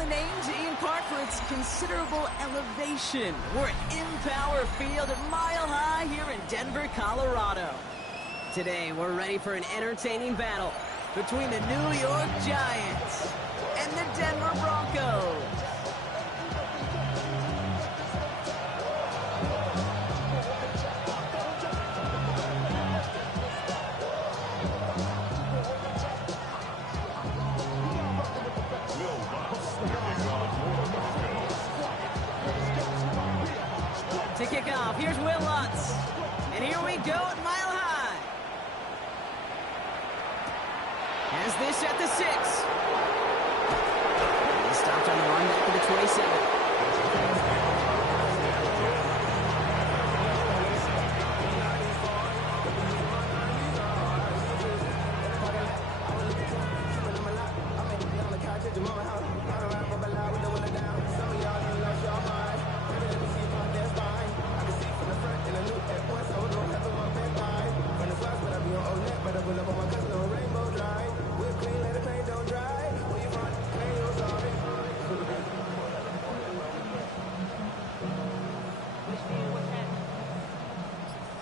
a name to Ian Park for its considerable elevation. We're at Empower Field at Mile High here in Denver, Colorado. Today, we're ready for an entertaining battle between the New York Giants and the Denver Broncos. To kick off, here's Will Lutz. And here we go at Mile High. Has this at the 6. He stopped on the run back to the 27.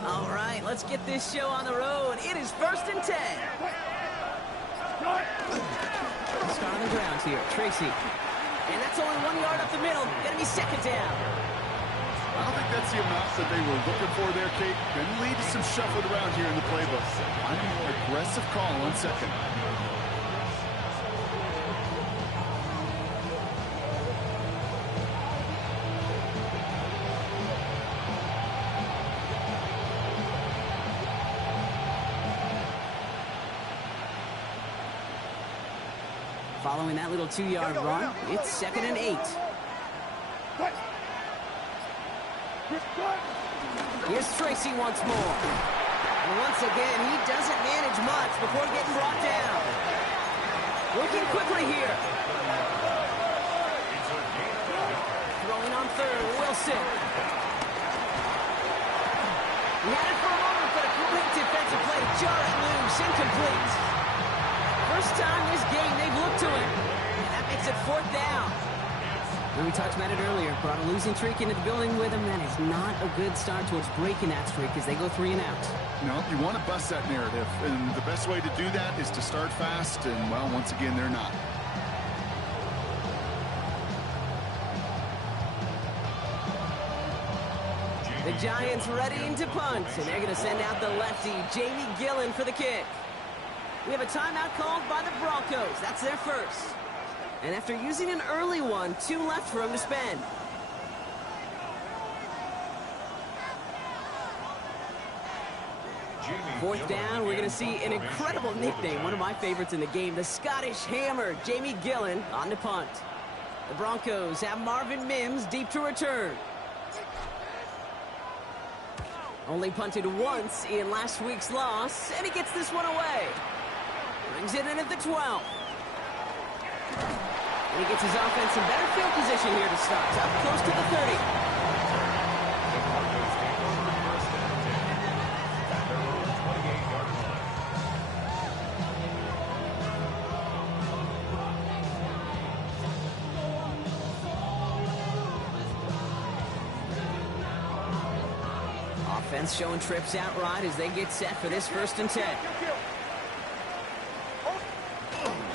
All right, let's get this show on the road. It is 1st and 10. Start on the ground here, Tracy. And that's only 1 yard up the middle. Gonna be 2nd down. I don't think that's the amount that they were looking for there, Kate. Gonna lead to some shuffling around here in the playbook. I'm a more aggressive call on 2nd. Following that little 2-yard run, it's 2nd and 8. Here's Tracy once more. And once again, he doesn't manage much before getting brought down. Working quickly here. Throwing on 3rd, Wilson. He had it for a moment, but a great defensive play to jar it loose, incomplete. First time this game they've looked to him. And that makes it 4th down. And we talked about it earlier. Brought a losing streak into the building with him. That is not a good start towards breaking that streak as they go 3 and out. No, you want to bust that narrative. And the best way to do that is to start fast. And, well, once again, they're not. The Giants readying to punt. And they're going to send out the lefty, Jamie Gillen, for the kick. We have a timeout called by the Broncos. That's their first. And after using an early one, 2 left for him to spend. Fourth down, we're going to see an incredible nickname, one of my favorites in the game, the Scottish Hammer, Jamie Gillen, on the punt. The Broncos have Marvin Mims deep to return. Only punted once in last week's loss, and he gets this one away. Brings it in at the 12. And he gets his offense in better field position here to start. Up close to the 30. Offense showing trips outright as they get set for this 1st and 10.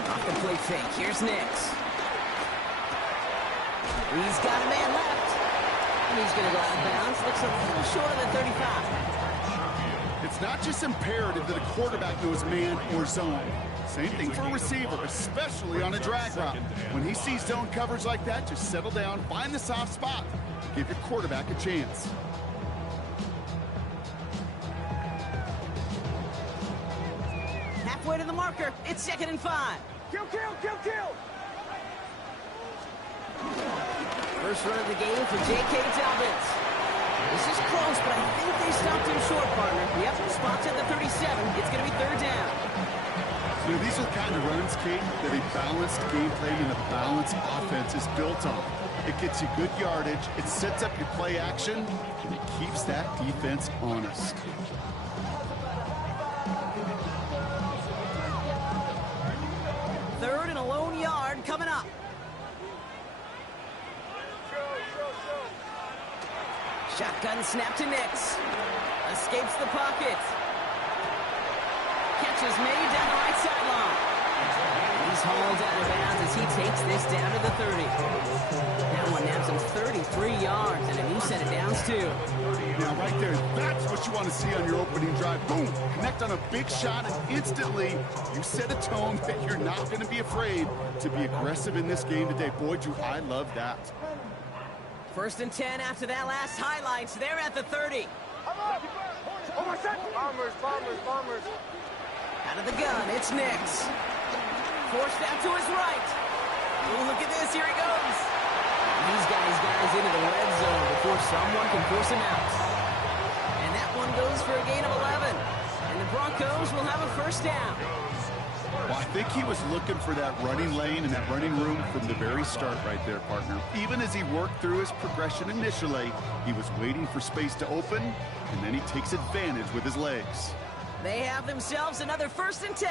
Off the play fake. Here's Nix. He's got a man left. And he's going to go out of bounds. Looks a little short of the 35. It's not just imperative that a quarterback knows man or zone. Same thing for a receiver, especially on a drag route. When he sees zone coverage like that, just settle down, find the soft spot. Give your quarterback a chance. Halfway to the marker. It's 2nd and 5. Kill, kill, kill, kill! First run of the game for J.K. Dobbins. This is close, but I think they stopped him short, partner. Yep, spots at the 37. It's going to be 3rd down. You know, these are the kind of runs, Kate, that a balanced game plan and a balanced offense is built on. It gets you good yardage, it sets up your play action, and it keeps that defense honest. Third and a lone yard coming up. Shotgun snap to Nix. Escapes the pocket. Catch is made down the right sideline. He's hauled out of bounds as he takes this down to the 30. That one nabs him 33 yards and a new set of downs, too. Now, right there, that's what you want to see on your opening drive. Boom! Connect on a big shot, and instantly you set a tone that you're not going to be afraid to be aggressive in this game today. Boy, do I love that. 1st and 10 after that last highlights. They're at the 30. Bombers. Out of the gun, it's Nix. Forced out to his right. Ooh, look at this, here he goes. These guys into the red zone before someone can force him out. And that one goes for a gain of 11. And the Broncos will have a 1st down. Well, I think he was looking for that running lane and that running room from the very start right there, partner. Even as he worked through his progression initially, he was waiting for space to open, and then he takes advantage with his legs. They have themselves another 1st and 10.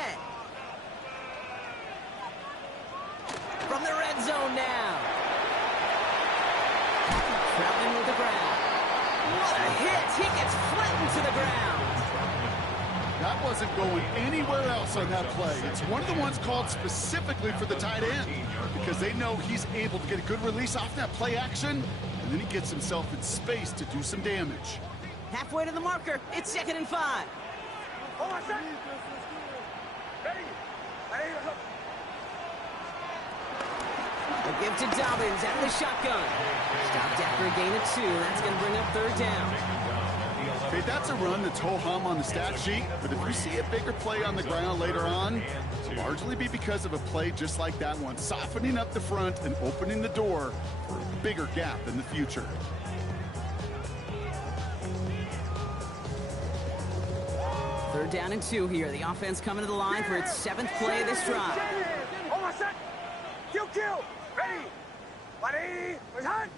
From the red zone now. Traveling with the ground. What a hit! He gets flattened to the ground. That wasn't going anywhere else on that play. It's one of the ones called specifically for the tight end because they know he's able to get a good release off that play action, and then he gets himself in space to do some damage. Halfway to the marker. It's 2nd and 5. A give to Dobbins out of the shotgun. Stopped after a gain of 2. That's going to bring up 3rd down. Okay, that's a run that's ho-hum on the stat sheet, but if you see a bigger play on the ground later on, it'll largely be because of a play just like that one, softening up the front and opening the door for a bigger gap in the future. 3rd down and 2 here. The offense coming to the line for its 7th play of this drive. Ready, hot.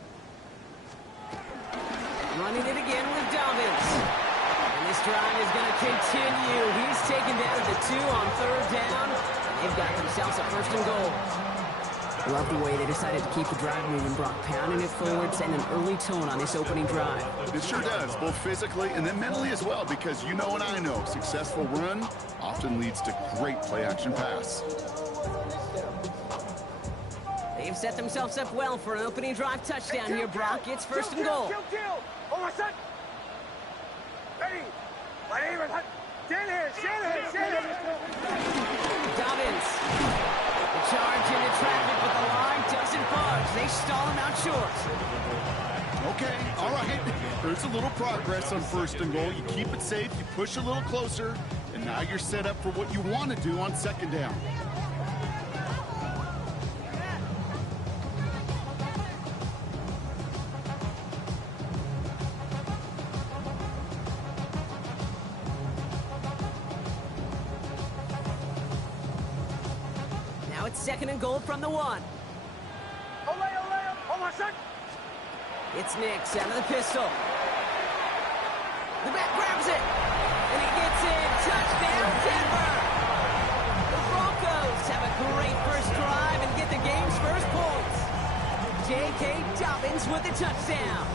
Running it again with Dobbins. And this drive is going to continue. He's taken down at the 2 on 3rd down. They've got themselves a 1st and goal. Love the way they decided to keep the drive moving, Brock. Pounding it forward, setting an early tone on this opening drive. It sure does, both physically and then mentally as well, because you know and I know, successful run often leads to great play-action pass. They've set themselves up well for an opening drive touchdown here, Brock. It's 1st and goal. Ready, Dobbins. The charge into traffic, but the line doesn't budge. They stall him out short. Okay, all right. There's a little progress on 1st and goal. You keep it safe, you push a little closer, and now you're set up for what you want to do on 2nd down. Now it's 2nd and goal from the 1. It's Nix out of the pistol. The back grabs it. And he gets in. Touchdown, Denver. The Broncos have a great 1st drive and get the game's 1st points. J.K. Dobbins with the touchdown.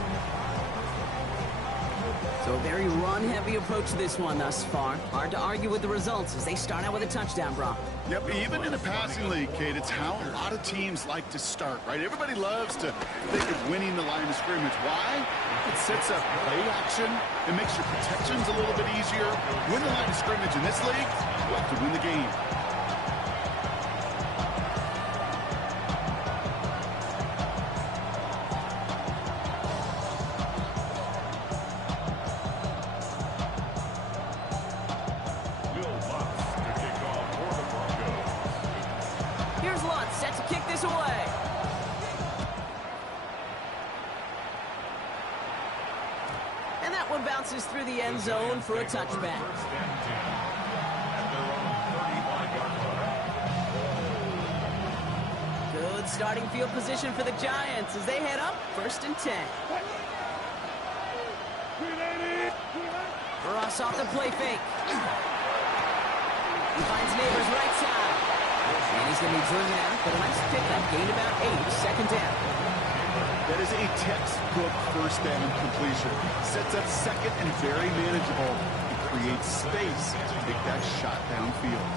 So a very run-heavy approach to this one thus far. Hard to argue with the results as they start out with a touchdown, Brock. Yep, even in a passing league, Kate, it's how a lot of teams like to start, right? Everybody loves to think of winning the line of scrimmage. Why? It sets up play action. It makes your protections a little bit easier. Win the line of scrimmage in this league, you have to win the game. Here's Lutz set to kick this away. And that one bounces through the end zone for a touchback. Good starting field position for the Giants as they head up 1st and 10. Ross off the play fake. He finds Neighbors right side. And he's going to be driven out, but a nice pickup. Gained about 8, 2nd down. That is a textbook first down completion. Sets up second and very manageable. It creates space to take that shot downfield.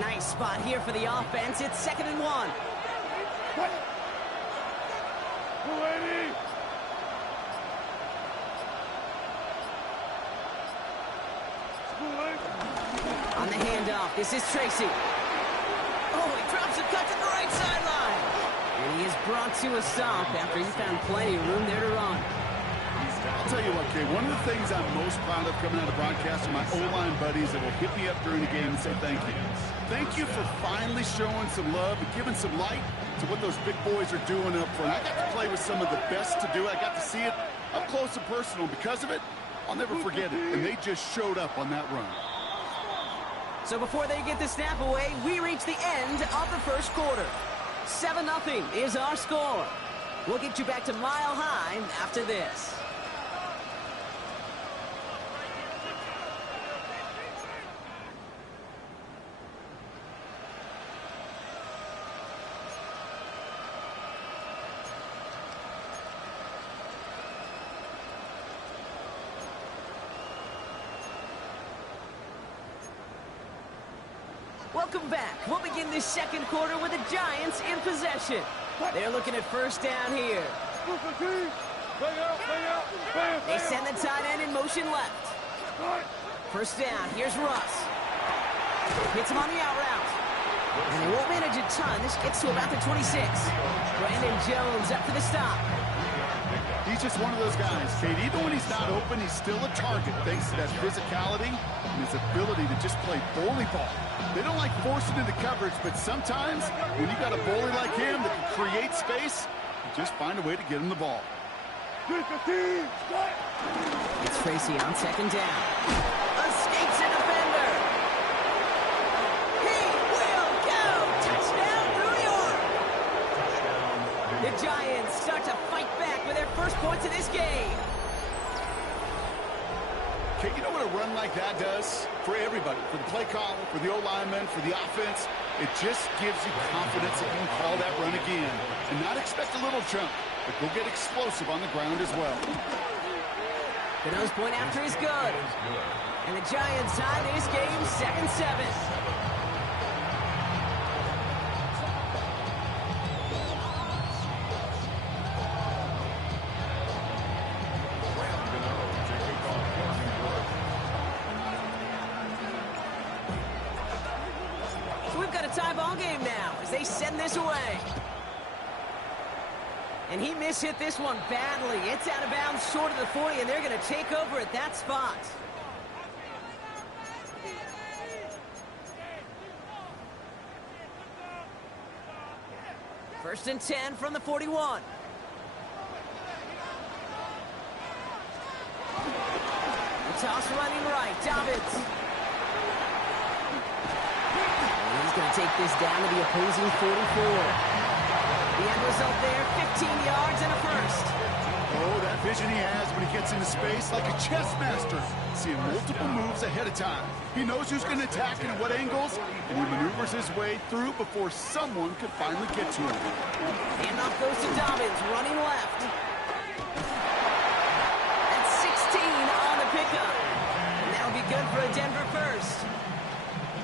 Nice spot here for the offense. It's 2nd and 1. On the handoff, this is Tracy. Oh, he drops a cut to the right sideline. And he is brought to a stop after he found plenty of room there to run. I'll tell you what, Kay, one of the things I'm most proud of coming out of broadcast are my O-line buddies that will hit me up during the game and say thank you. Thank you for finally showing some love and giving some light to what those big boys are doing up front. I got to play with some of the best to do it. I got to see it up close and personal. Because of it, I'll never forget it. And they just showed up on that run. So before they get the snap away, we reach the end of the first quarter. 7-0 is our score. We'll get you back to Mile High after this. Welcome back. We'll begin this second quarter with the Giants in possession. They're looking at first down here. They send the tight end in motion left. First down. Here's Russ. Hits him on the out route. And they won't manage a ton. This gets to about the 26. Brandon Jones up for the stop. He's just one of those guys, Kate. Even when he's not open, he's still a target thanks to that physicality and his ability to just play bully ball. They don't like forcing into coverage, but sometimes when you got a bully like him that can create space, you just find a way to get him the ball. It's Tracy on second down. Escapes a defender. He will go. Touchdown, New York. The Giants start to fight back with their first points of this game. Okay, you know what a run like that does for everybody, for the play caller, for the O-lineman, for the offense? It just gives you confidence that you can call that run again and not expect a little jump, but go get explosive on the ground as well. The nose point after is good. And the Giants tie this game 7-7. Tie ball game now as they send this away. And he mishit this one badly. It's out of bounds short of the 40, and they're going to take over at that spot. First and 10 from the 41. The toss running right. Dobbins. Going to take this down to the opposing 44. The end result there, 15 yards and a first. Oh, that vision he has when he gets into space like a chess master, seeing multiple moves ahead of time. He knows who's going to attack and at what angles, and he maneuvers his way through before someone could finally get to him. Handoff goes to Dobbins, running left. That's 16 on the pickup. And that'll be good for a Denver first.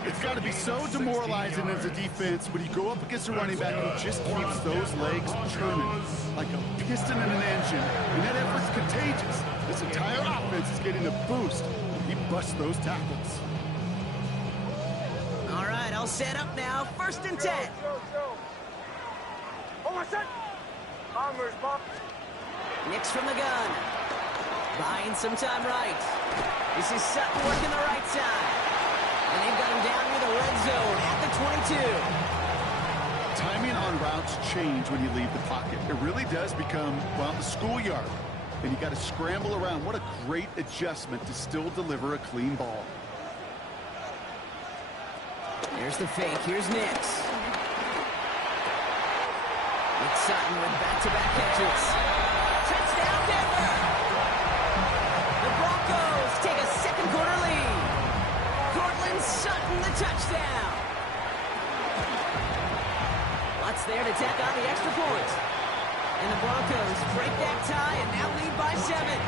It's got to be so demoralizing as a defense when you go up against a running back who just keeps those legs churning like a piston in an engine. And that effort's contagious. This entire offense is getting a boost when he busts those tackles. All right, all set up now. First and 10. Nix from the gun. Buying some time right. This is Sutton working the right side. And they've got him down near the red zone at the 22. Timing on routes change when you leave the pocket. It really does become, well, the schoolyard. And you got to scramble around. What a great adjustment to still deliver a clean ball. There's the fake. Here's Nix. It's Sutton with back-to-back catches. Touchdown, Denver! The Broncos down the extra point. And the Broncos break that tie and now lead by 7.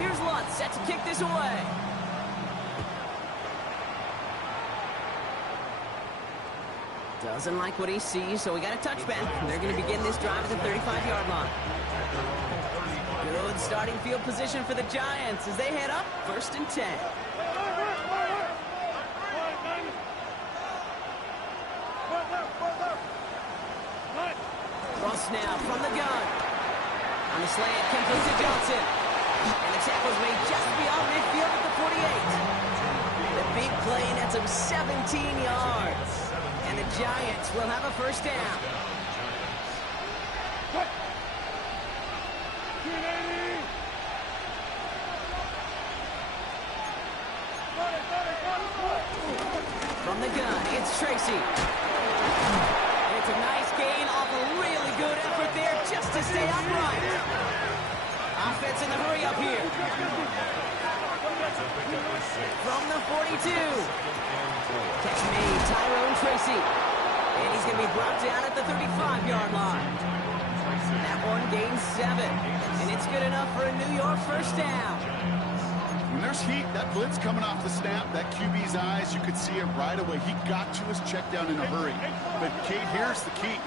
Here's Lutz set to kick this away. Doesn't like what he sees, so we got a touchback. They're going to begin this drive at the 35-yard line. Good starting field position for the Giants as they head up 1st and 10. Cross now from the gun. On the slant, Kempos to Johnson. And the tackle's made just beyond midfield at the 48. The big play nets him 17 yards. And the Giants will have a first down. From the gun, it's Tracy. And it's a nice gain off a really good effort there just to stay upright. Offense in the hurry up here. From the 42. Catch made, Tyrone Tracy. And he's going to be brought down at the 35-yard line. That one gains 7. And it's good enough for a New York first down. When there's heat, that blitz coming off the snap, that QB's eyes, you could see it right away. He got to his check down in a hurry. But, Kate, here's the key.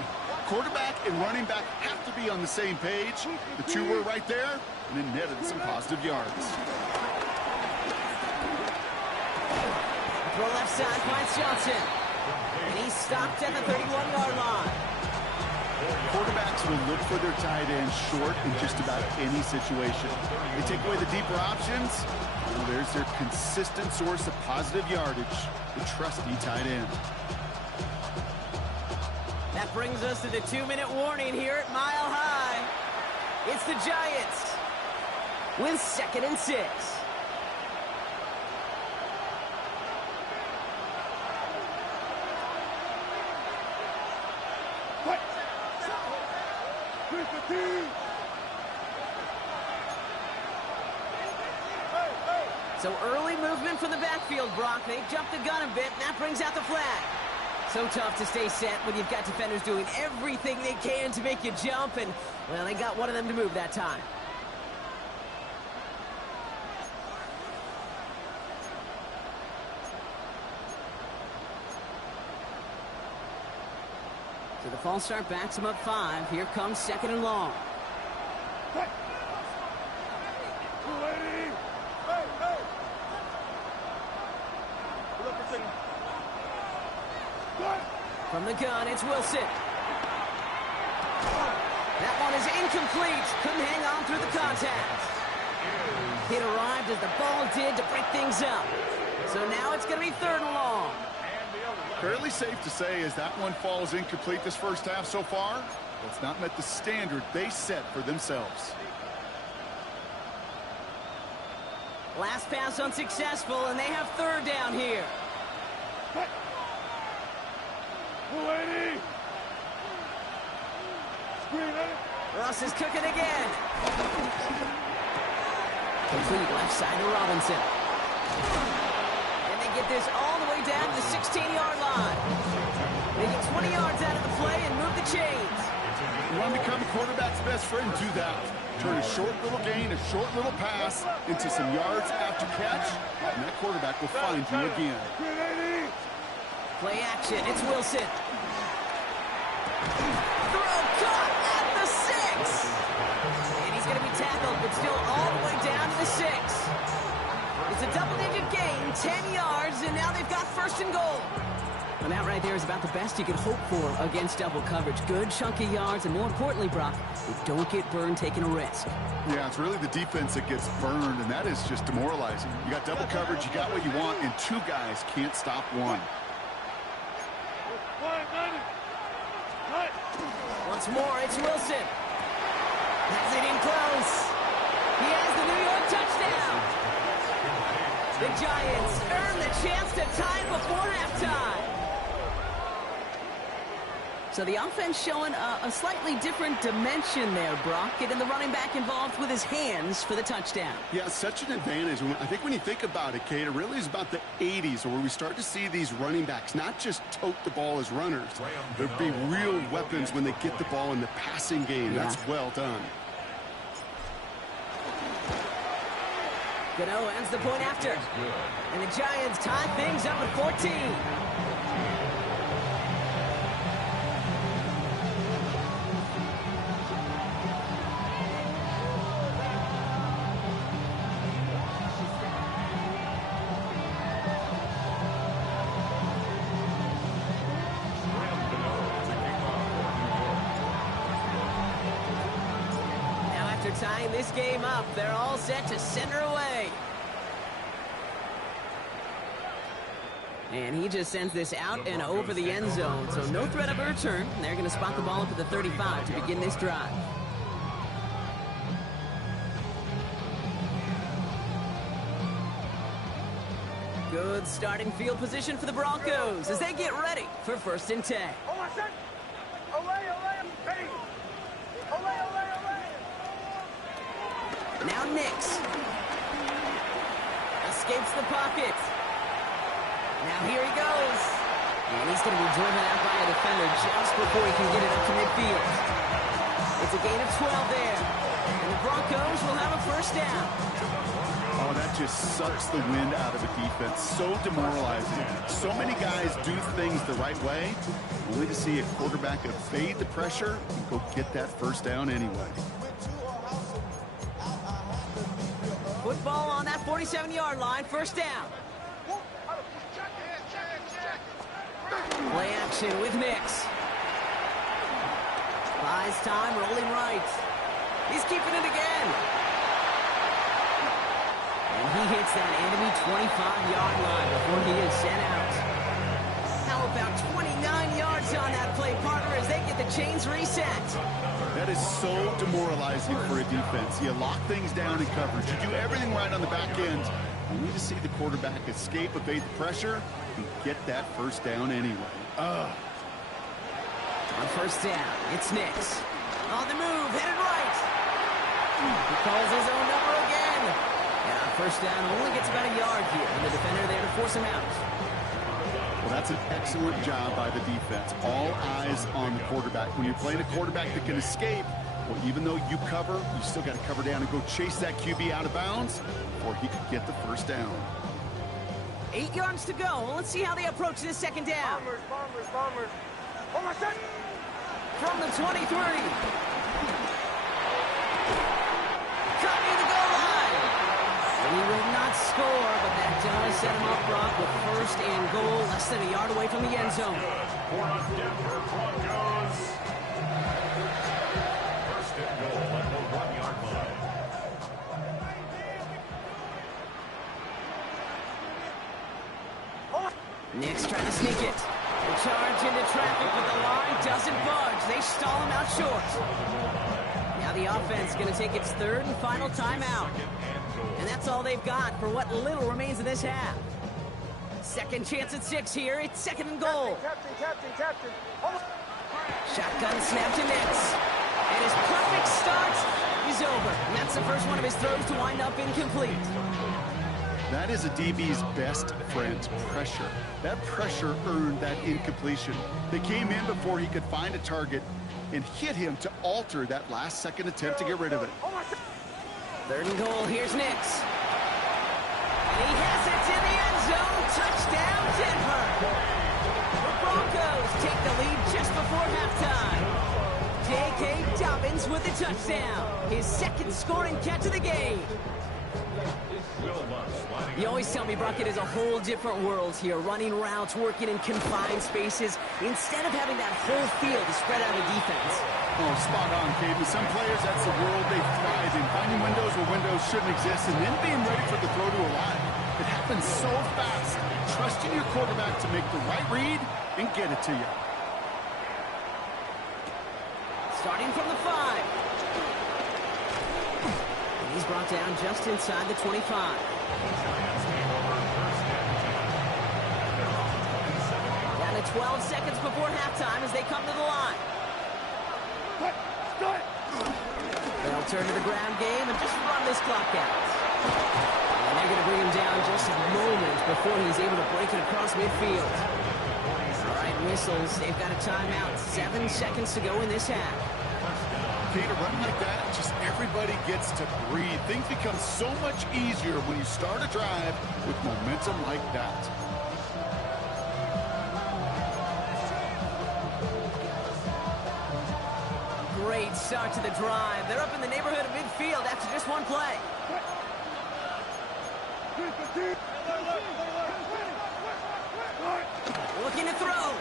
Quarterback and running back have to be on the same page. The two were right there, and it netted some positive yards. Throw left side finds Johnson. And he's stopped at the 31-yard line. Quarterbacks will look for their tight end short in just about any situation. They take away the deeper options. Well, there's their consistent source of positive yardage, the trusty tight end. That brings us to the 2-minute warning here at Mile High. It's the Giants with 2nd and 6. So early movement from the backfield, Brock. They jumped the gun a bit, and that brings out the flag. So tough to stay set when you've got defenders doing everything they can to make you jump, and, well, they got one of them to move that time. So the false start backs him up 5. Here comes 2nd and long. From the gun, it's Wilson. That one is incomplete. Couldn't hang on through the contact. It arrived as the ball did to break things up. So now it's going to be 3rd and long. Fairly safe to say as that one falls incomplete this first half so far, it's not met the standard they set for themselves. Last pass unsuccessful, and they have 3rd down here. Russ is cooking again. Complete left side to Robinson. And they get this all the way down to the 16-yard line. They get 20 yards out of the play and move the chains. You want to become a quarterback's best friend, do that. Turn a short little gain, a short little pass into some yards after catch, and that quarterback will find you again. Play action, it's Wilson. Throw caught at the 6. And he's going to be tackled, but still all the way down to the 6. It's a double-digit gain, 10 yards, and now they've got 1st and goal. And that right there is about the best you could hope for against double coverage. Good chunky yards, and more importantly, Brock, they don't get burned taking a risk. Yeah, it's really the defense that gets burned, and that is just demoralizing. You got double coverage, you got what you want, and 2 guys can't stop one. Once more, it's Wilson. Has it in close. He has the New York touchdown. The Giants earn the chance to tie before halftime. So the offense showing a slightly different dimension there, Brock. Getting the running back involved with his hands for the touchdown. Yeah, such an advantage. I think when you think about it, Kate, it really is about the 80s where we start to see these running backs not just tote the ball as runners. There'd be real weapons when they get the ball in the passing game. Yeah. That's well done. Gano ends the point after. And the Giants tie things up at 14. Tying this game up, they're all set to center away. And he just sends this out and over the end zone, so no threat of a return. They're going to spot the ball up at the 35 to begin this drive. Good starting field position for the Broncos as they get ready for 1st and 10. Now Nix. Escapes the pocket. Now here he goes. And he's going to be driven out by a defender just before he can get it up to midfield. It's a gain of 12 there. And the Broncos will have a 1st down. Oh, that just sucks the wind out of a defense. So demoralizing. So many guys do things the right way, only to see a quarterback evade the pressure and go get that 1st down anyway. Football on that 47-yard line, 1st down. Play action with Nix. Buys time, rolling right. He's keeping it again. And he hits that enemy 25-yard line before he is sent out. How about 29 yards on that play, partner, as they get the chains reset? That is so demoralizing for a defense. You lock things down in coverage. You do everything right on the back end. You need to see the quarterback escape, evade the pressure, and get that 1st down anyway. On 1st down, it's Nix. On the move, headed right. He calls his own number again. And on 1st down, only gets about a yard here. And the defender there to force him out. Well, that's an excellent job by the defense. All eyes on the quarterback. When you're playing a quarterback that can escape, well, even though you cover, you still got to cover down and go chase that QB out of bounds before he could get the 1st down. 8 yards to go. Well, let's see how they approach this 2nd down. Bombers. Oh, my son! From the 23. Cut near the goal line. And he will not score, but that does set him up, Brock, with 1st and goal, less than a yard away from the end zone. For the Denver Broncos. 1st and goal at the 1-yard line. Nix trying to sneak it. The charge into traffic, but the line doesn't budge. They stall him out short. Now the offense going to take its 3rd and final timeout. And that's all they've got for what little remains of this half. 2nd chance at 6 here. It's 2nd and goal. Captain. Shotgun snap to Nix. And his perfect start is over. And that's the first one of his throws to wind up incomplete. That is a DB's best friend, pressure. That pressure earned that incompletion. They came in before he could find a target and hit him to alter that last-second attempt to get rid of it. 3rd and goal, here's Nix. And he has it to the end zone. Touchdown, Denver. The Broncos take the lead just before halftime. J.K. Dobbins with the touchdown. His 2nd scoring catch of the game. You always tell me, Brock, it is a whole different world here. Running routes, working in confined spaces, instead of having that whole field to spread out a defense. Oh, spot on, Kate. With some players, that's the world they thrive in. Finding windows where windows shouldn't exist and then being ready for the throw to arrive. It happens so fast. Trusting your quarterback to make the right read and get it to you. Starting from the 5. And he's brought down just inside the 25. Down to 12 12 seconds before halftime as they come to the line. They'll turn to the ground game and just run this clock out. And they're going to bring him down just moments before he's able to break it across midfield. All right, whistles. They've got a timeout. 7 seconds to go in this half. Okay, to run like that, just everybody gets to breathe. Things become so much easier when you start a drive with momentum like that. Great start to the drive. They're up in the neighborhood of midfield after just one play. Looking to throw.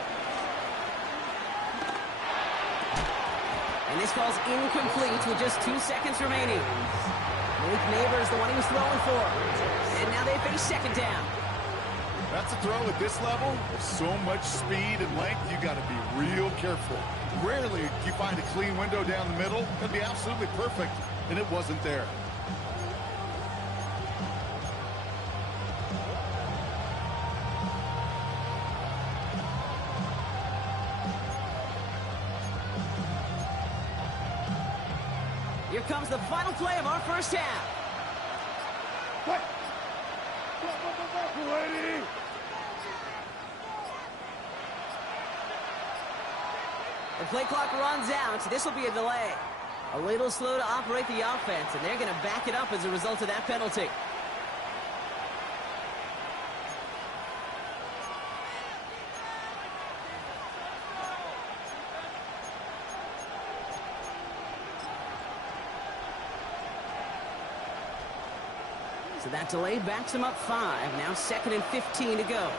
And this ball's incomplete with just 2 seconds remaining. Malik Neighbors, the one he was throwing for. And now they face second down. That's a throw at this level. With so much speed and length, you got to be real careful. Rarely do you find a clean window down the middle. That'd be absolutely perfect, and it wasn't there. Here comes the final play of our first half. The play clock runs out. This will be a delay. A little slow to operate the offense, and they're going to back it up as a result of that penalty. So that delay backs him up 5. Now 2nd and 15 to go.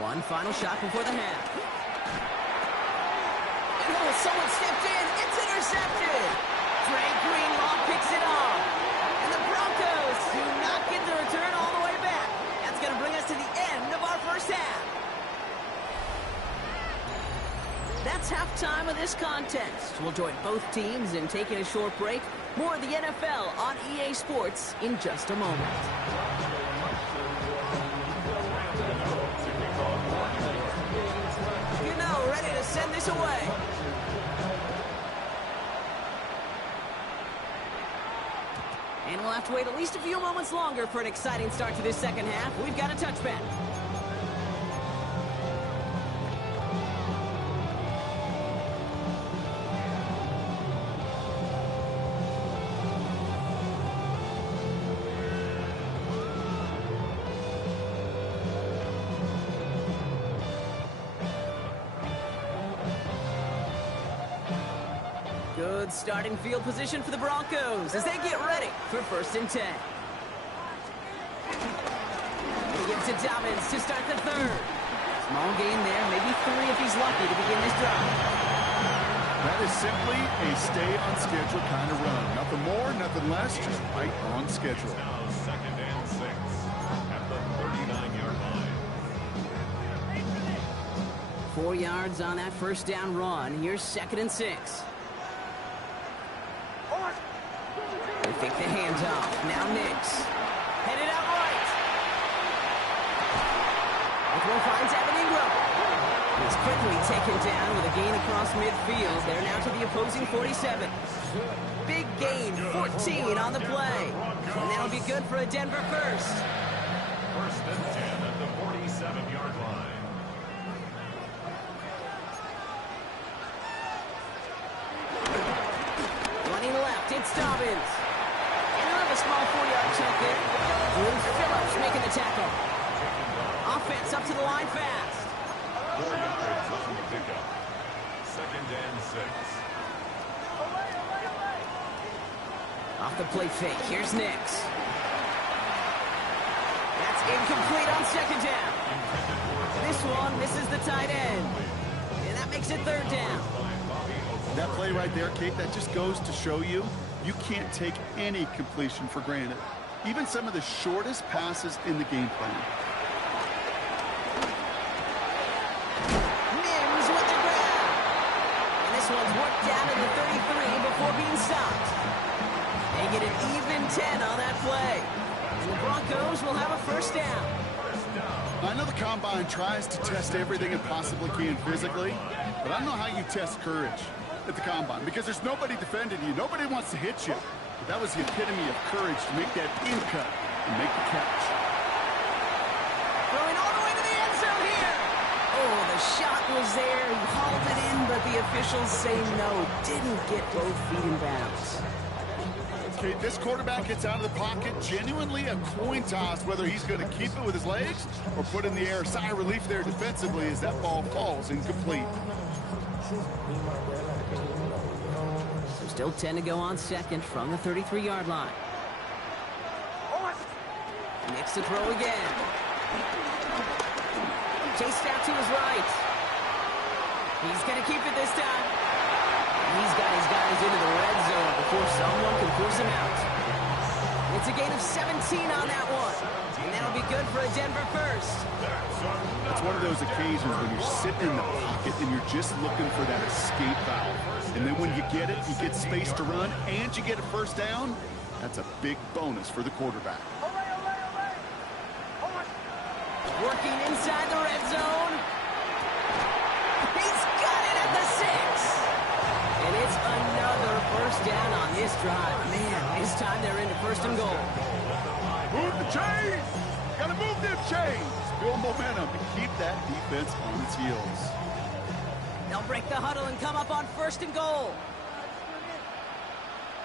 One final shot before the half. And oh, someone stepped in. It's intercepted. Dre Greenlaw picks it off. And the Broncos do not get the return all the way back. That's going to bring us to the end of our first half. That's halftime of this contest. We'll join both teams in taking a short break. More of the NFL on EA Sports in just a moment. You know, ready to send this away. And we'll have to wait at least a few moments longer for an exciting start to this second half. We've got a touchback. Good starting field position for the Broncos as they get ready for 1st and 10. He gives it to Dobbins to start the third. Small gain there, maybe 3 if he's lucky to begin this drive. That is simply a stay on schedule kind of run. Nothing more, nothing less, just right on schedule. Now 2nd and 6 at the 39-yard line. 4 yards on that first down run. Here's 2nd and 6. They fake the handoff. Now Nix. Headed out right. Baltimore finds Evan Ingram. He's quickly taken down with a gain across midfield. They're now to the opposing 47. Big gain, 14 on the play. And that'll be good for a Denver first. 1st and 10 at the 47-yard line. Running left, it's Dobbins. A small 4-yard chunk there. Bruce Phillips making the tackle. Offense up to the line fast. 4 yards on the pickup. 2nd and 6. Off the play fake. Here's Nix. That's incomplete on 2nd down. This one misses the tight end. And that makes it 3rd down. That play right there, Kate, that just goes to show you can't take any completion for granted. Even some of the shortest passes in the game plan. Mims with the grab. And this one's worked down to the 33 before being stopped. They get an even 10 on that play. And And the Broncos will have a first down. I know the Combine tries to test everything it possibly can physically, but I don't know how you test courage at the Combine because there's nobody defending you. Nobody wants to hit you. But that was the epitome of courage to make that in cut and make the catch. Throwing all the way to the end zone here. Oh, the shot was there. He hauled it in, but the officials say no. Didn't get both feet in bounds. Okay, this quarterback gets out of the pocket, genuinely a coin toss whether he's going to keep it with his legs or put in the air. Sigh of relief there defensively as that ball falls incomplete. So still 10 to go on second from the 33-yard line. Makes the throw again. Chased out to his right. He's going to keep it this time. He's got his guys into the red zone before someone can force him out. It's a gain of 17 on that one. And that'll be good for a Denver first. It's one of those occasions when you're sitting in the pocket and you're just looking for that escape valve. And then when you get it, you get space to run, and you get a first down. That's a big bonus for the quarterback. Working inside the red zone. He's got it at the 6. And it's another first down on this drive. Man, this time they're into first and goal. Move the chains! Gotta move them chains! Build momentum and keep that defense on its heels. They'll break the huddle and come up on first and goal.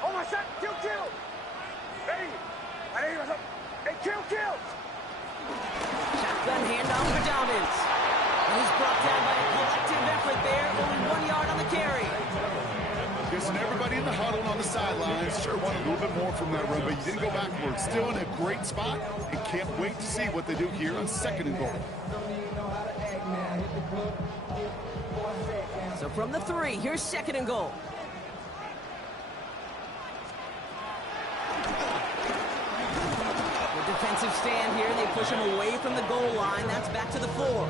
Oh my shot! Kill! Hey! Hey, kill! Shotgun handoff for Dobbins. And he's brought down by a collective effort there. Only 1 yard on the carry. Guessing everybody in the huddle on the sidelines sure wanted a little bit more from that run, but you didn't go backwards. Still in a great spot and can't wait to see what they do here on second and goal. So from the 3, here's second and goal. The defensive stand here. They push him away from the goal line. That's back to the 4.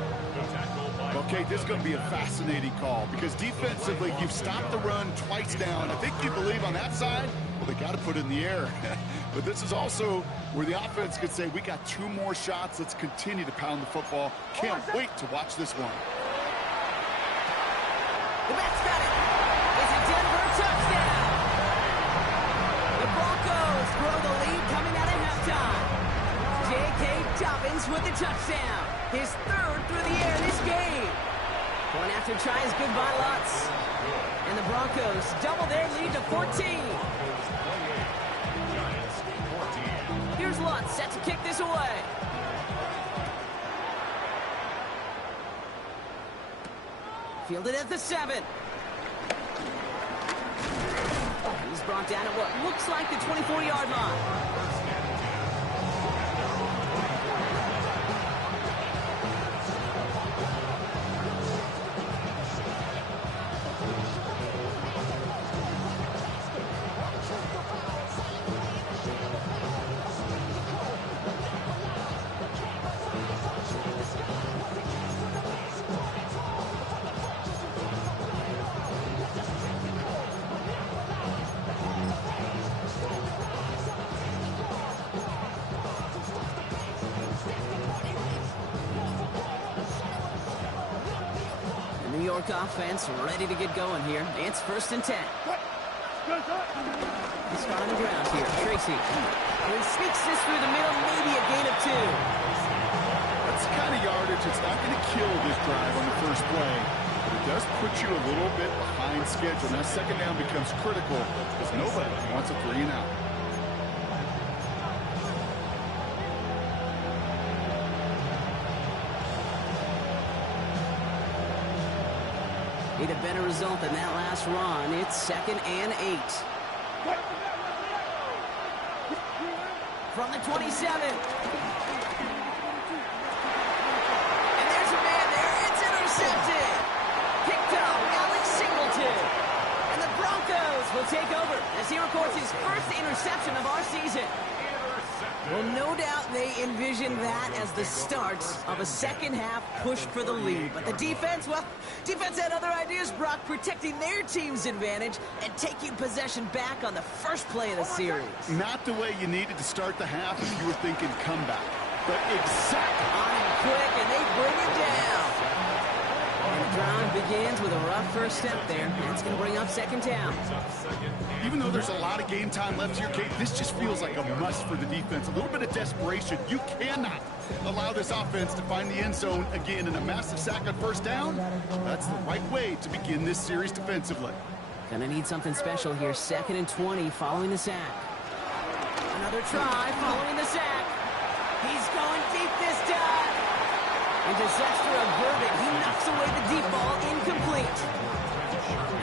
Okay, this is going to be a fascinating call because defensively, you've stopped the run twice down. I think you believe on that side, well, they got to put it in the air. But this is also where the offense could say, we got 2 more shots. Let's continue to pound the football. Can't wait to watch this one. The Mets got it. It's a Denver touchdown. The Broncos grow the lead coming out of halftime. J.K. Dobbins with the touchdown. His 3rd through the air this game. Going after tries goodbye Lutz. And the Broncos double their lead to 14. Here's Lutz set to kick this away. Fielded at the 7. He's brought down at what looks like the 24-yard line. New York offense ready to get going here. It's 1st and 10. He's got on the ground here. Tracy. And he sneaks this through the middle, maybe a gain of 2. That's the kind of yardage that's not going to kill this drive on the first play, but it does put you a little bit behind schedule. Now second down becomes critical because nobody wants a 3 and out. Need a better result than that last run. It's 2nd and 8. From the 27. And there's a man there. It's intercepted. Picked up Alex Singleton. And the Broncos will take over as he records his first interception of our season. Well, no doubt they envisioned that as the start of a second-half push for the lead. But the defense, well, defense had other ideas, Brock, protecting their team's advantage and taking possession back on the first play of the series. Not the way you needed to start the half if you were thinking comeback, but exactly. On him quick, and they bring him down. And the drive begins with a rough first step there. That's going to bring up second down. Even though there's a lot of game time left here, Kate, this just feels like a must for the defense. A little bit of desperation. You cannot allow this offense to find the end zone again, in a massive sack on first down. That's the right way to begin this series defensively. Gonna need something special here. 2nd and 20 following the sack. Another try following the sack. He's going deep this time. And disaster averted. He knocks away the deep ball, incomplete.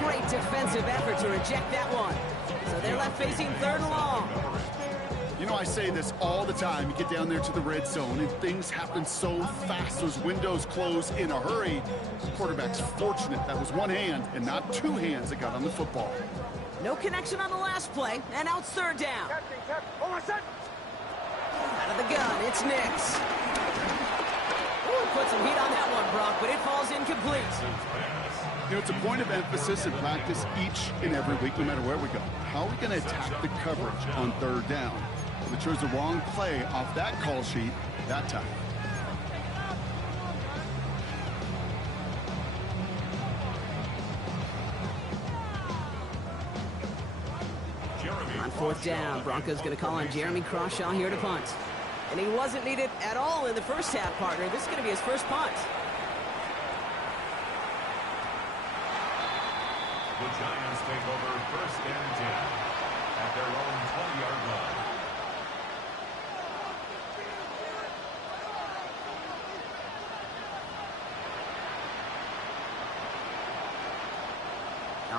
Great defensive effort to reject that one. So they're left facing 3rd and long. You know, I say this all the time. You get down there to the red zone, and things happen so fast. Those windows close in a hurry. The quarterback's fortunate that was one hand and not two hands that got on the football. No connection on the last play, and now it's 3rd down. Hold on, son. Out of the gun, it's Nix. Ooh, put some heat on that one, Brock, but it falls incomplete. You know, it's a point of emphasis in practice each and every week, no matter where we go. How are we going to attack the coverage on 3rd down? We chose the wrong play off that call sheet that time. On 4th down, Broncos going to call on Jeremy Crawshaw here to punt. And he wasn't needed at all in the first half, partner. This is going to be his first punt. The Giants take over 1st and 10 at their own 20-yard line.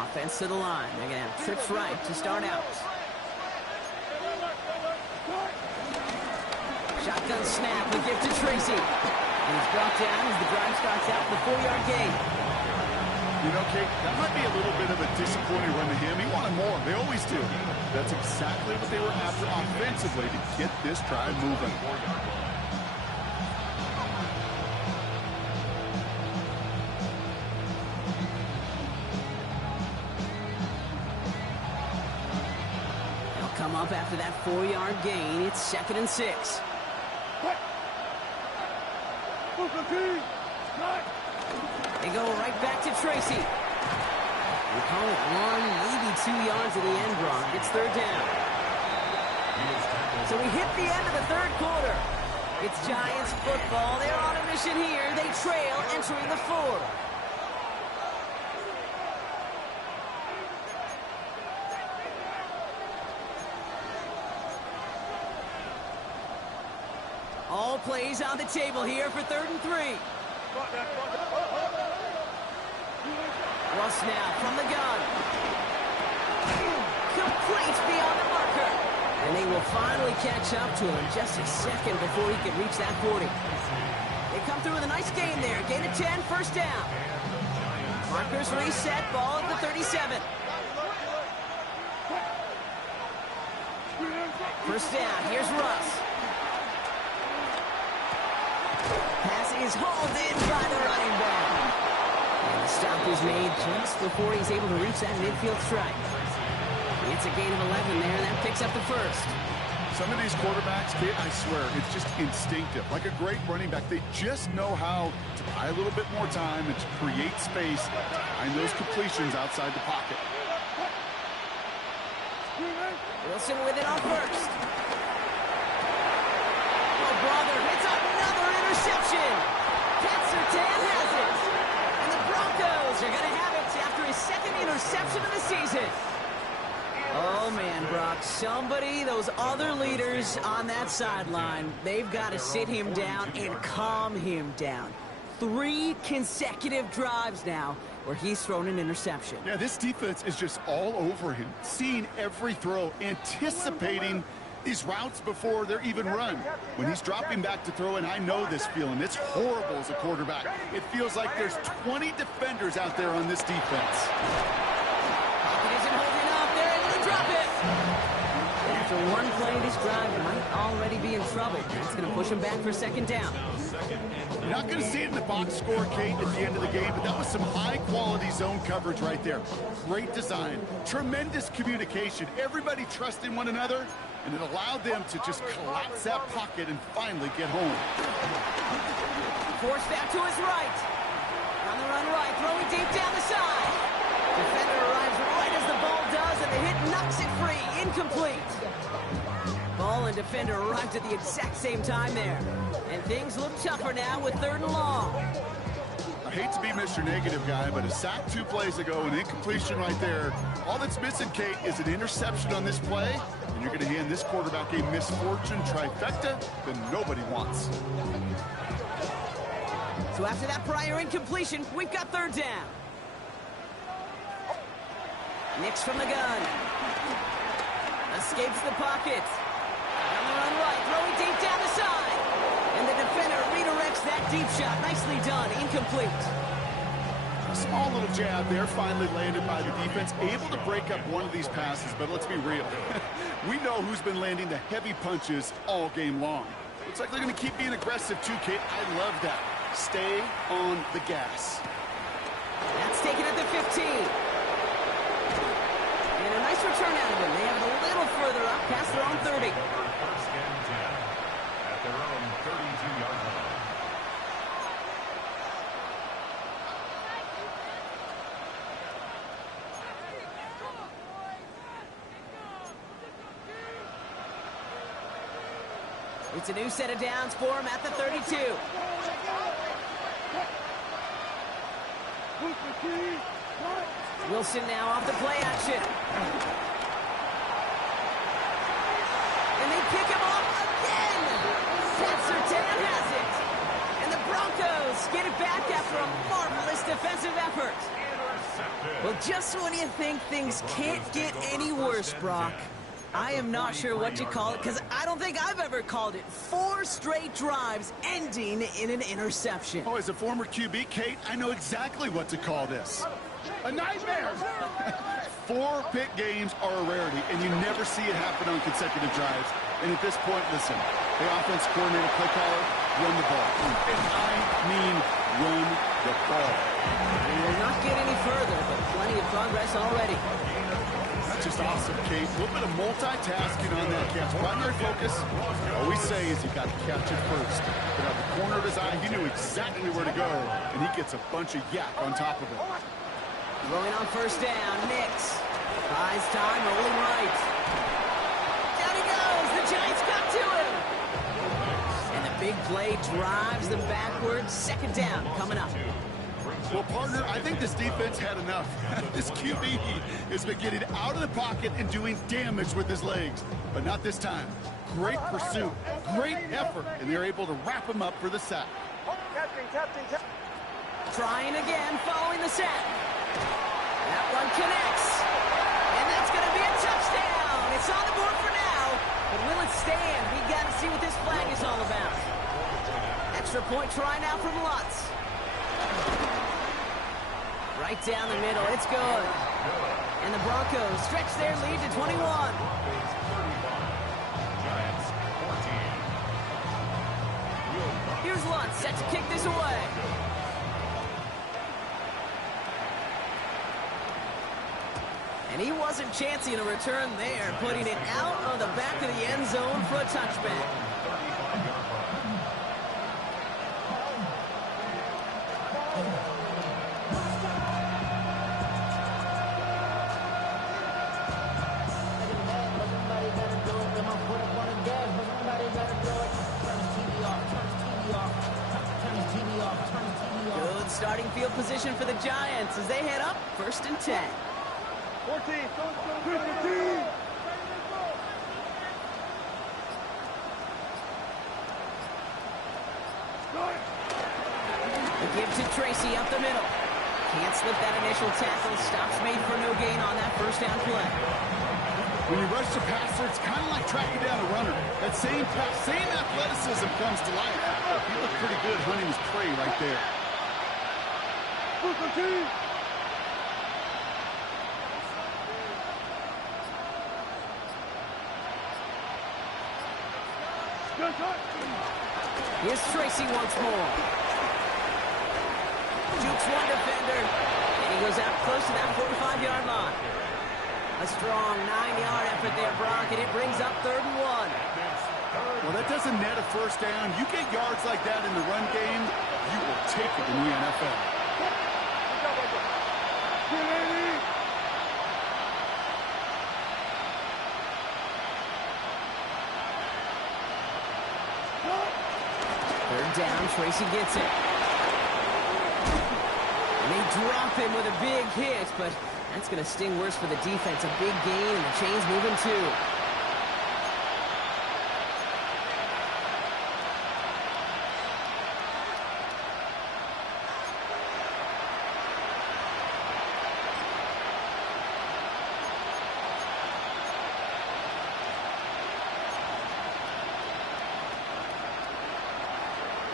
Offense to the line. They're going to have trips right to start out. Shotgun snap, the gift to Tracy. And he's brought down as the drive starts out the 4-yard gain. You know, Kate, that might be a little bit of a disappointing run to him. He wanted more. They always do. That's exactly what they were after offensively to get this drive moving. They'll come up after that 4-yard gain. It's 2nd and 6. They go right back to Tracy. We call it 1, maybe 2 yards at the end, Brock. It's 3rd down. So we hit the end of the 3rd quarter. It's Giants football. They're on a mission here. They trail entering the 4th. All plays on the table here for 3rd and 3. Russ now from the gun. Complete beyond the marker. And they will finally catch up to him just a second before he can reach that 40. They come through with a nice gain there. Gain of 10, 1st down. Markers reset, ball at the 37. 1st down, here's Russ. Pass is hauled in by the running back. And the stop is made just before he's able to reach that midfield strike. It's a gain of 11 there, and that picks up the 1st. Some of these quarterbacks, Kate, I swear, it's just instinctive. Like a great running back, they just know how to buy a little bit more time and to create space behind those completions outside the pocket. Wilson with it on 1st. Oh, brother, it's another interception. Pat Surtain has it. And the Broncos are going to have it after his 2nd interception of the season. Oh, man, Brock, somebody, those other leaders on that sideline, they've got to sit him down and calm him down. 3 consecutive drives now where he's thrown an interception. Yeah, this defense is just all over him, seeing every throw, anticipating these routes before they're even run. When he's dropping back to throw, and I know this feeling, it's horrible as a quarterback. It feels like there's 20 defenders out there on this defense. Pocket isn't holding up. They're able to drop it. After one play this drive might already be in trouble. That's going to push him back for second down. You're not going to see it in the box score, Kate, at the end of the game, but that was some high-quality zone coverage right there. Great design, tremendous communication. Everybody trusting one another, and it allowed them to just collapse that pocket and finally get home. Forced out to his right. On the run right, throwing deep down the side. Defender arrives right as the ball does, and the hit knocks it free. Incomplete. Ball and defender arrived at the exact same time there. And things look tougher now with 3rd and long. I hate to be Mr. Negative guy, but a sack 2 plays ago, an incompletion right there. All that's missing, Kate, is an interception on this play, and you're going to hand this quarterback a misfortune trifecta that nobody wants. So after that prior incompletion, we've got 3rd down. Nix from the gun. Escapes the pocket. On the run right, throwing deep down the side. And the defender redirects that deep shot. Nicely done. Incomplete. A small little jab there, finally landed by the defense. Able to break up one of these passes, but let's be real. We know who's been landing the heavy punches all game long. Looks like they're going to keep being aggressive too, Kate. I love that. Stay on the gas. That's taken at the 15. And a nice return out of him. They have it a little further up past their own 30. First and 10 at their own 32-yard line. It's a new set of downs for him at the 32. Wilson now off the play action. And they pick him off again. Pat Surtain has it. And the Broncos get it back after a marvelous defensive effort. Well, just when you think things can't get any worse, Brock, I am not sure what you call it, because I don't think I've ever called it 4 straight drives ending in an interception. Oh, as a former QB, Kate, I know exactly what to call this. A nightmare! 4 pick games are a rarity, and you never see it happen on consecutive drives. And at this point, listen, the offense coordinator, play caller, run the ball. And I mean run the ball. We will not get any further, but plenty of progress already. That's just awesome, Kate. A little bit of multitasking on that catch. Primary focus, all we say is you got to catch it first. But out the corner of his eye, he knew exactly where to go, and he gets a bunch of yak on top of it. Throwing on first down, Nix. Buys time, rolling right. Down he goes. The Giants got to him. And the big play drives them backwards. Second down coming up. Well, partner, I think this defense had enough. This QB has been getting out of the pocket and doing damage with his legs. But not this time. Great pursuit, great effort, and they're able to wrap him up for the sack. Captain. Trying again, following the sack. That one connects. And that's going to be a touchdown. It's on the board for now. But will it stand? We got to see what this flag is all about. Extra point try now from Lutz. Right down the middle. It's good. And the Broncos stretch their lead to 21. Giants 14. Here's Lutz set to kick this away. And he wasn't chancing a return there, putting it out of the back of the end zone for a touchback. Good starting field position for the Giants as they head up 1st and 10. 14. The give to Tracy up the middle. Can't slip that initial tackle. Stops made for no gain on that first down play. When you rush the passer, it's kind of like tracking down a runner. That same athleticism comes to life. He looked pretty good hunting his prey right there. Here's Tracy once more. Jukes one defender, and he goes out close to that 45-yard line. A strong 9-yard effort there, Brock, and it brings up 3rd and 1. Well, that doesn't net a first down. You get yards like that in the run game, you will take it in the NFL. Third down, Tracy gets it. And they drop him with a big hit, but that's going to sting worse for the defense. A big gain, and the chain's moving too.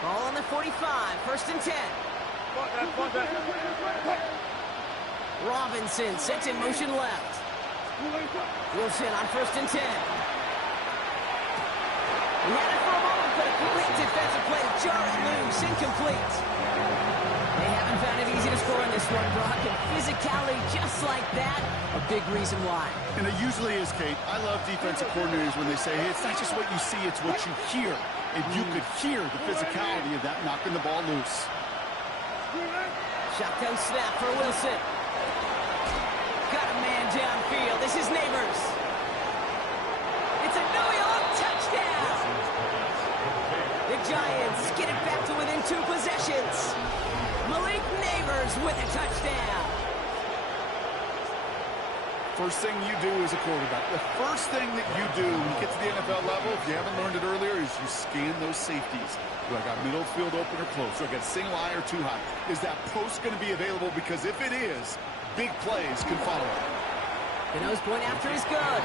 Ball on the 45, 1st and 10. Robinson sets in motion left. Wilson on 1st and 10. He had it for a moment, but a complete defensive play to Jarrett loose, incomplete. They haven't found it easy to score in this one, Brock, and physicality just like that, a big reason why. And it usually is, Kate. I love defensive coordinators when they say, hey, it's not just what you see, it's what you hear. And you could hear the physicality of that knocking the ball loose. Shotgun snap for Wilson. Got a man downfield. This is Neighbors. It's a New York touchdown. The Giants get it back to within 2 possessions. Malik Neighbors with a touchdown. First thing you do as a quarterback, the first thing that you do when you get to the NFL level, if you haven't learned it earlier, is you scan those safeties. Do I got middle field open or close? Do I got single eye or too high? Is that post going to be available? Because if it is, big plays can follow. The nose point after is good.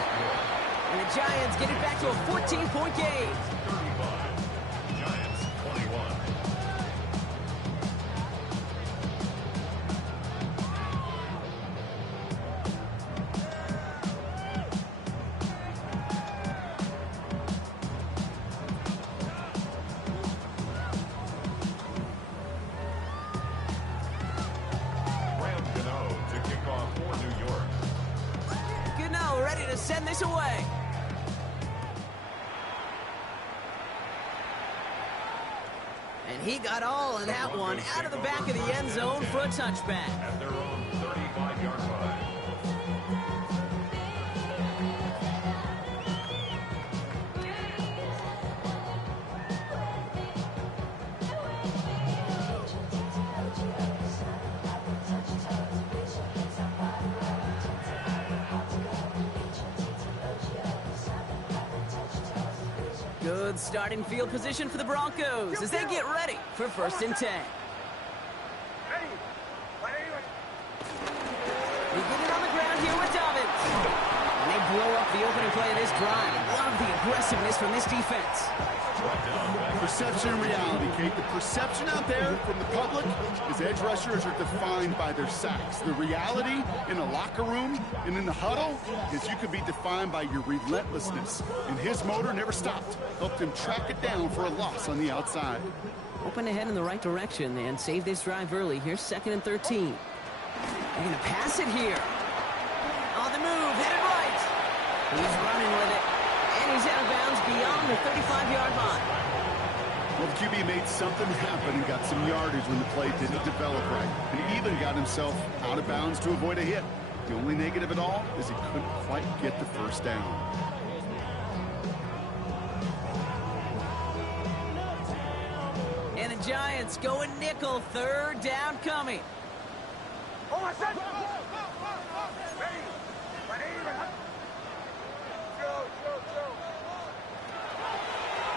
And the Giants get it back to a 14-point game. 35. Giants 21. Ready to send this away. And he got all of that one out of the back of the end zone for a touchback. At their own 35-yard line. Good starting field position for the Broncos as they get ready for 1st and 10. They get it on the ground here with Dobbins. And they blow up the opening play of this drive. Love the aggressiveness from this defense. Perception and reality, Kate. The perception out there from the public is edge rushers are defined by their sacks. The reality in the locker room and in the huddle is you could be defined by your relentlessness. And his motor never stopped. Helped him track it down for a loss on the outside. Open ahead in the right direction and save this drive early. Here's 2nd and 13. They're going to pass it here. On the move, headed right. He's running with it. And he's out of bounds beyond the 35-yard line. Well, the QB made something happen and got some yardage when the play didn't develop right. And he even got himself out of bounds to avoid a hit. The only negative at all is he couldn't quite get the first down. And the Giants going nickel. 3rd down coming.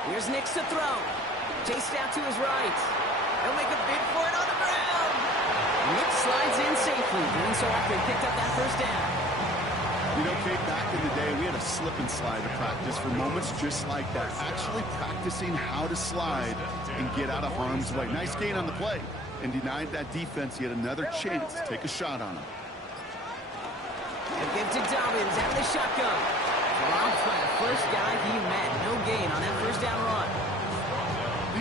Here's Nix to throw. Chased out to his right. He'll make a bid for it on the ground. Nix slides in safely, doing so after he picked up that 1st down. You know, Kate, back in the day, we had a slip and slide to practice for moments just like that. Actually practicing how to slide and get out of harm's way. Nice gain on the play. And denied that defense yet another chance to take a shot on him. The give to Dobbins out of the shotgun. Dropped by the first guy he met. No gain on that 1st down run.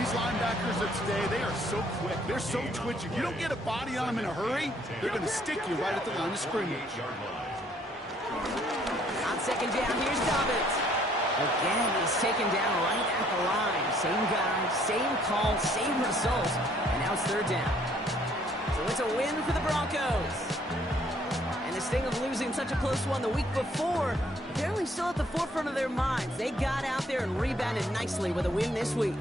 these linebackers of today, they are so quick. They're so twitchy. You don't get a body on them in a hurry, they're going to stick you right at the line of scrimmage. On second down, here's Dobbins. Again, he's taken down right at the line. Same guy, same call, same result. And now it's third down. So it's a win for the Broncos. And the sting of losing such a close one the week before, apparently still at the forefront of their minds. They got out there and rebounded nicely with a win this week.